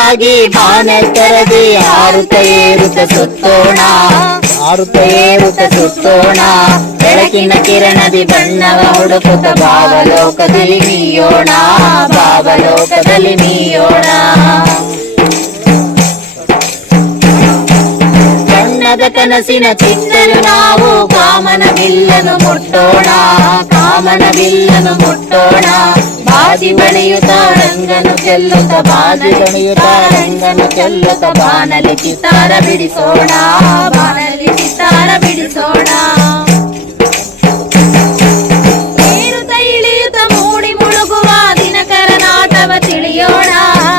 ಗಂಟೆಗಳಾಗಿ ಬಾನೆತ್ತರದಿ ಆರುತ ಏರುತ್ತ ಸುತ್ತೋಣ? ಆರುತ ಏರುತ್ತ ಸುತ್ತೋಣ? ಬೆಳಕಿನ ಕಿರಣದಿ ಬಣ್ಣವ ಹುಡುಕುತ್ತ ಭಾವಲೋಕದಲ್ಲಿ ಮೀಯೋಣ ಭಾವಲೋಕದಲ್ಲಿ ಮೀಯೋಣ ಬಣ್ಣದ ಕನಸಿನ ಚಿತ್ತಲು ನಾವು ಕಾಮನ ಬಿಲ್ಲನು ಮುಟ್ಟೋಣ ಕಾಮನ ಮುಟ್ಟೋಣ. ಬಾಜಿ ಬಳಿಯುತ್ತ ರಂಗನು ಚೆಲ್ಲುತ್ತ ಬಾಜಿ ಬಳಿಯುತ್ತ ರಂಗನು ಚೆಲ್ಲುತ್ತ ಬಾನಲಿ ಚಿತ್ತಾರ ಬಿಡಿಸೋಣ ಬಾನಲಿ ಚಿತ್ತಾರ ಬಿಡಿಸೋಣ ಏರುತ್ತ ಇಳಿಯುತ್ತ ಮೂಡಿ ಮುಳುಗುವ ದಿನಕರ ನಾಟವ ತಿಳಿಯೋಣ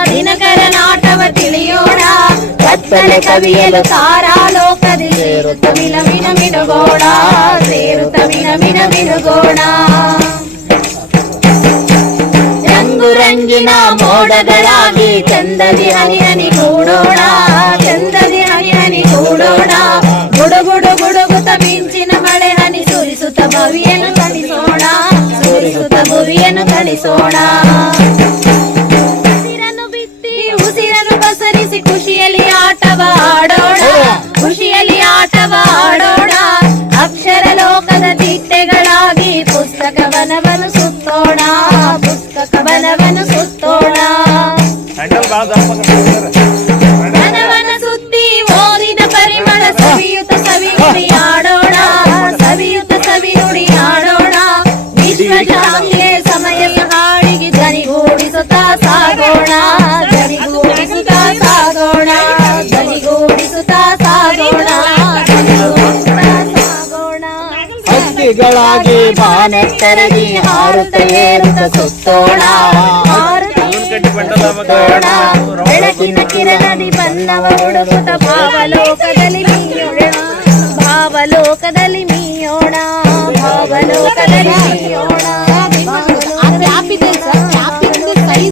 ದಿನಕರ ನಾಟವ ತಿಳಿಯೋಣ ಕತ್ತಲೆ ಕವಿಯಲು ತಾರಾಲೋಕದಿ ಸೇರುತ್ತ ವಿಲವಿನ ಮಿನುಗೋಣ ಸೇರುತ್ತ ವಿಲವಿನ ಮಿನುಗೋಣ ರಂಗು ರಂಗಿನ ಮೋಡಗಳಾಗಿ ಚಂದದಿ ಹನಿ ಹನಿ ಕೂಡೋಣ ಚಂದದಿ ಹನಿ ಹನಿ ಕೂಡೋಣ ಗುಡುಗುಡು ಗುಡುಗುತ್ತ ಮಿಂಚಿನ ಮಳೆ ಹನಿ ಸುರಿಸುತ್ತ ಭವಿಯನ್ನು ಕಣಿಸೋಣ ಸುರಿಸುತ್ತ ಭುವಿಯನ್ನು ಕಣಿಸೋಣ కబలవను సుత్తోడా పుస్తక కబలవను సుత్తోడా. ಹಕ್ಕಿಗಳಾಗಿ ಬಾನೆತ್ತರಗಿ ಹಾರುತ್ತ ಏರುತ್ತ ಸುತ್ತೋಣ. ಬೆಳಕಿನ ಕಿರಣದಿ ಬಣ್ಣವ ಹುಡುಕುತ್ತ ಭಾವಲೋಕದಲ್ಲಿ ಮೀಯೋಣ. ಭಾವಲೋಕದಲ್ಲಿ ಮೀಯೋಣ. ಭಾವಲೋಕದಲ್ಲಿ ಮೀಯೋಣ.